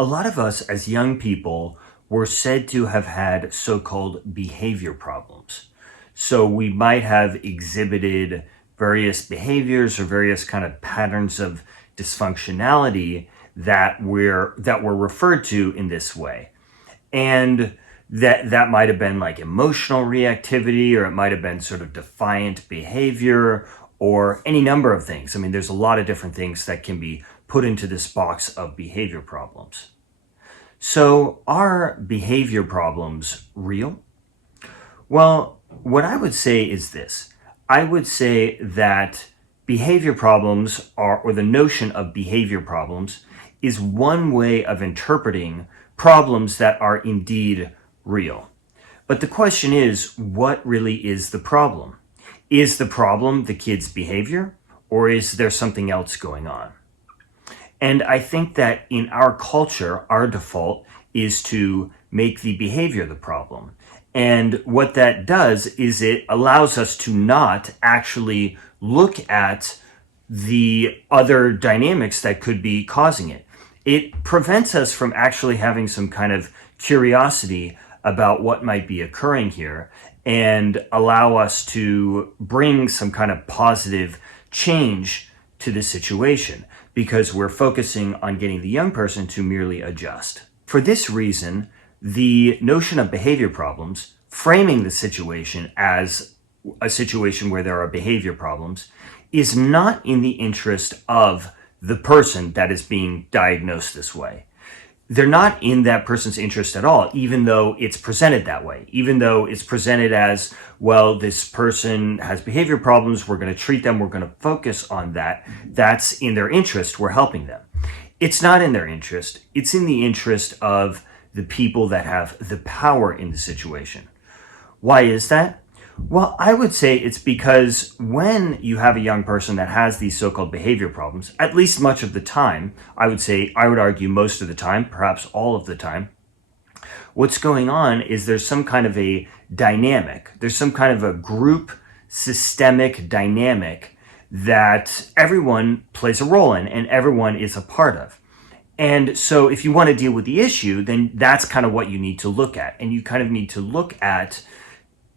A lot of us as young people were said to have had so-called behavior problems. So we might have exhibited various behaviors or various kind of patterns of dysfunctionality that were referred to in this way. And that might have been like emotional reactivity, or it might have been sort of defiant behavior, or any number of things. I mean, there's a lot of different things that can be put into this box of behavior problems. So are behavior problems real? Well, what I would say is this. I would say that behavior problems or the notion of behavior problems is one way of interpreting problems that are indeed real. But the question is, what really is the problem? Is the problem the kid's behavior, or is there something else going on? And I think that in our culture, our default is to make the behavior the problem. And what that does is it allows us to not actually look at the other dynamics that could be causing it. It prevents us from actually having some kind of curiosity about what might be occurring here and allow us to bring some kind of positive change to the situation, because we're focusing on getting the young person to merely adjust. For this reason, the notion of behavior problems, framing the situation as a situation where there are behavior problems, is not in the interest of the person that is being diagnosed this way. They're not in that person's interest at all, even though it's presented that way, even though it's presented as, well, this person has behavior problems, we're going to treat them, we're going to focus on that. That's in their interest, we're helping them. It's not in their interest. It's in the interest of the people that have the power in the situation. Why is that? Well, I would say it's because when you have a young person that has these so-called behavior problems, at least much of the time, I would argue most of the time, perhaps all of the time, what's going on is there's some kind of a dynamic. There's some kind of a group systemic dynamic that everyone plays a role in and everyone is a part of. And so if you want to deal with the issue, then that's kind of what you need to look at. And you kind of need to look at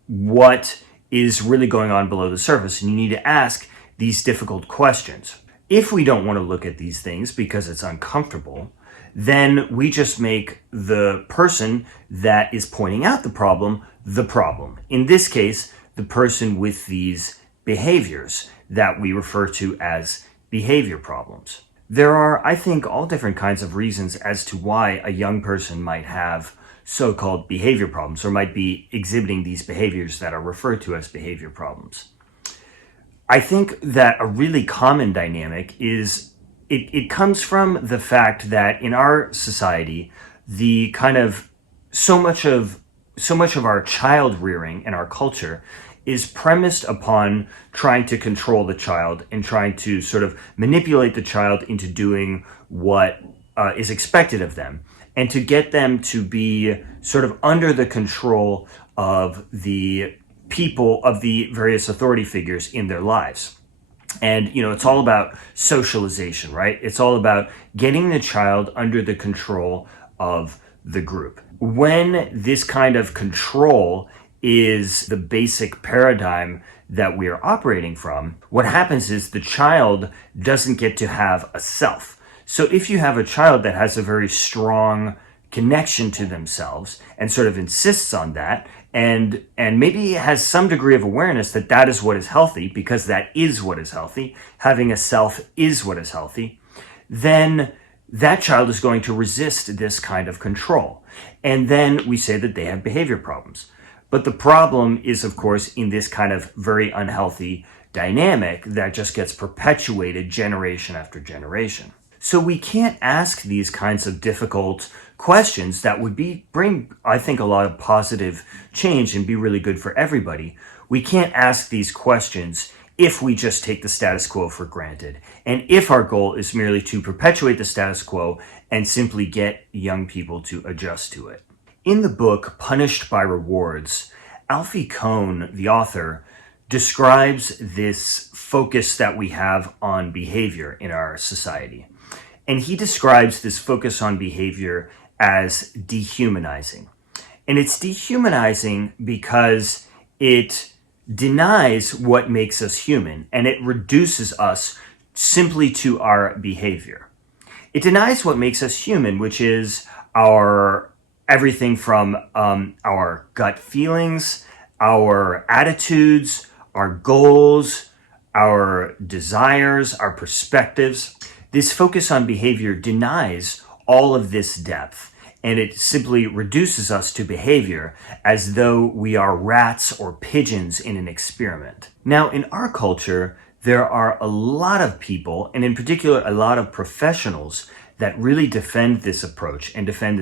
what is really going on below the surface. And you need to ask these difficult questions. If we don't want to look at these things because it's uncomfortable, then we just make the person that is pointing out the problem. In this case, the person with these behaviors that we refer to as behavior problems. There are, I think, all different kinds of reasons as to why a young person might have so-called behavior problems or might be exhibiting these behaviors that are referred to as behavior problems. I think that a really common dynamic is it comes from the fact that in our society, the kind of so much of our child rearing in our culture is premised upon trying to control the child and trying to sort of manipulate the child into doing what is expected of them, and to get them to be sort of under the control of the people, of the various authority figures in their lives. And, it's all about socialization, right? It's all about getting the child under the control of the group. When this kind of control is the basic paradigm that we are operating from, what happens is the child doesn't get to have a self. So if you have a child that has a very strong connection to themselves and sort of insists on that, and maybe has some degree of awareness that that is what is healthy, because that is what is healthy, having a self is what is healthy, then that child is going to resist this kind of control. And then we say that they have behavior problems. But the problem is, of course, in this kind of very unhealthy dynamic that just gets perpetuated generation after generation. So we can't ask these kinds of difficult questions that would bring, I think, a lot of positive change and be really good for everybody. We can't ask these questions if we just take the status quo for granted, and if our goal is merely to perpetuate the status quo and simply get young people to adjust to it. In the book Punished by Rewards, Alfie Kohn, the author, describes this focus that we have on behavior in our society. And he describes this focus on behavior as dehumanizing. And it's dehumanizing because it denies what makes us human and it reduces us simply to our behavior. It denies what makes us human, which is our everything from our gut feelings, our attitudes, our goals, our desires, our perspectives. This focus on behavior denies all of this depth, and it simply reduces us to behavior as though we are rats or pigeons in an experiment. Now, in our culture, there are a lot of people, and in particular, a lot of professionals that really defend this approach and defend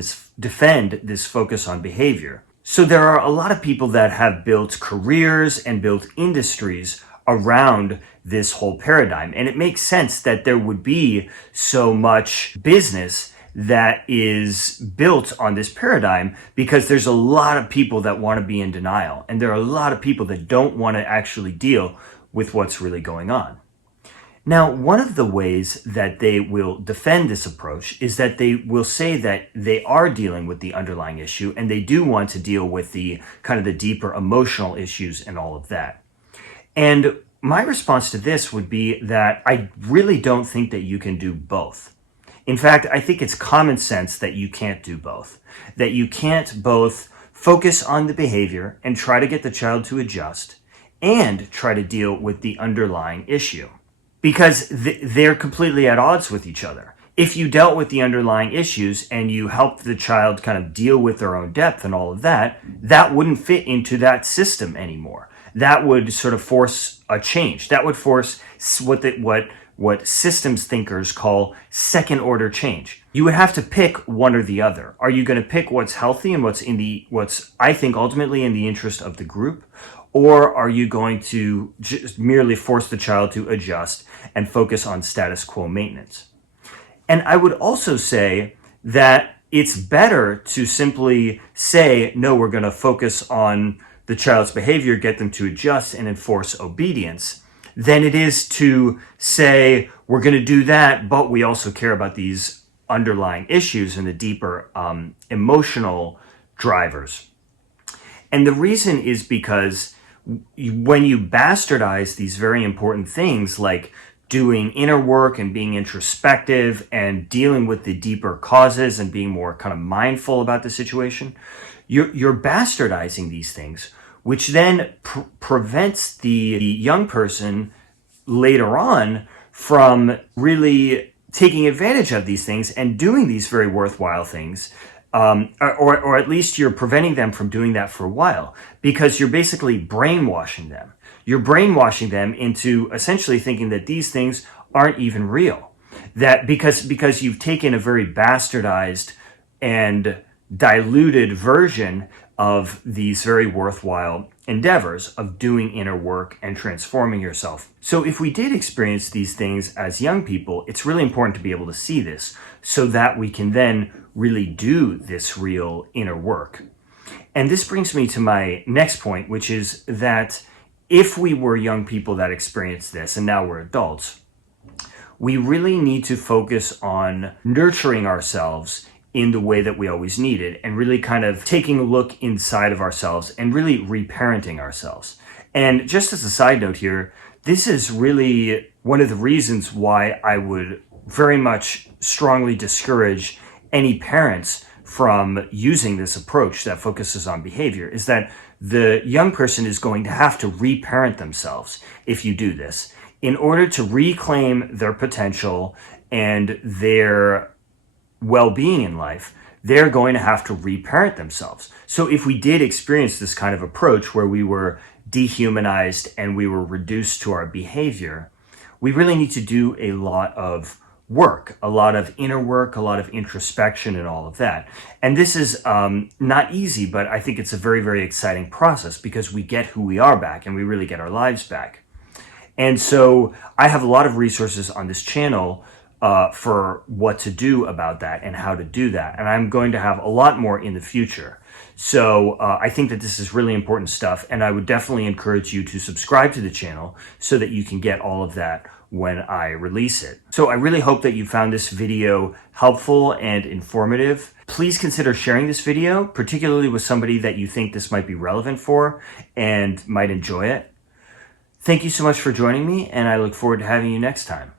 this focus on behavior. So there are a lot of people that have built careers and built industries around this whole paradigm. And it makes sense that there would be so much business that is built on this paradigm because there's a lot of people that want to be in denial. And there are a lot of people that don't want to actually deal with what's really going on. Now, one of the ways that they will defend this approach is that they will say that they are dealing with the underlying issue and they do want to deal with the kind of the deeper emotional issues and all of that. And my response to this would be that I really don't think that you can do both. In fact, I think it's common sense that you can't do both. That you can't both focus on the behavior and try to get the child to adjust and try to deal with the underlying issue. Because they're completely at odds with each other. If you dealt with the underlying issues and you helped the child kind of deal with their own depth and all of that, that wouldn't fit into that system anymore. That would sort of force a change. That would force what systems thinkers call second order change. You would have to pick one or the other. Are you going to pick what's healthy and what's I think ultimately in the interest of the group? Or are you going to just merely force the child to adjust and focus on status quo maintenance? And I would also say that it's better to simply say, no, we're going to focus on the child's behavior, get them to adjust and enforce obedience, than it is to say, we're going to do that, but we also care about these underlying issues and the deeper emotional drivers. And the reason is because when you bastardize these very important things like doing inner work and being introspective and dealing with the deeper causes and being more kind of mindful about the situation, you're bastardizing these things, which then prevents the young person later on from really taking advantage of these things and doing these very worthwhile things. Or at least you're preventing them from doing that for a while because you're basically brainwashing them. You're brainwashing them into essentially thinking that these things aren't even real. That because you've taken a very bastardized and diluted version of these very worthwhile endeavors of doing inner work and transforming yourself. So if we did experience these things as young people, it's really important to be able to see this so that we can then really do this real inner work. And this brings me to my next point, which is that if we were young people that experienced this and now we're adults, we really need to focus on nurturing ourselves in the way that we always needed and really kind of taking a look inside of ourselves and really reparenting ourselves. And just as a side note here, this is really one of the reasons why I would very much strongly discourage any parents from using this approach that focuses on behavior, is that the young person is going to have to reparent themselves if you do this in order to reclaim their potential and their well-being in life. They're going to have to reparent themselves. So if we did experience this kind of approach where we were dehumanized and we were reduced to our behavior, we really need to do a lot of work, a lot of inner work, a lot of introspection and all of that. And this is not easy, but I think it's a very, very exciting process because we get who we are back and we really get our lives back. And so I have a lot of resources on this channel for what to do about that and how to do that. And I'm going to have a lot more in the future. So I think that this is really important stuff. And I would definitely encourage you to subscribe to the channel so that you can get all of that when I release it. So I really hope that you found this video helpful and informative. Please consider sharing this video, particularly with somebody that you think this might be relevant for and might enjoy it. Thank you so much for joining me, and I look forward to having you next time.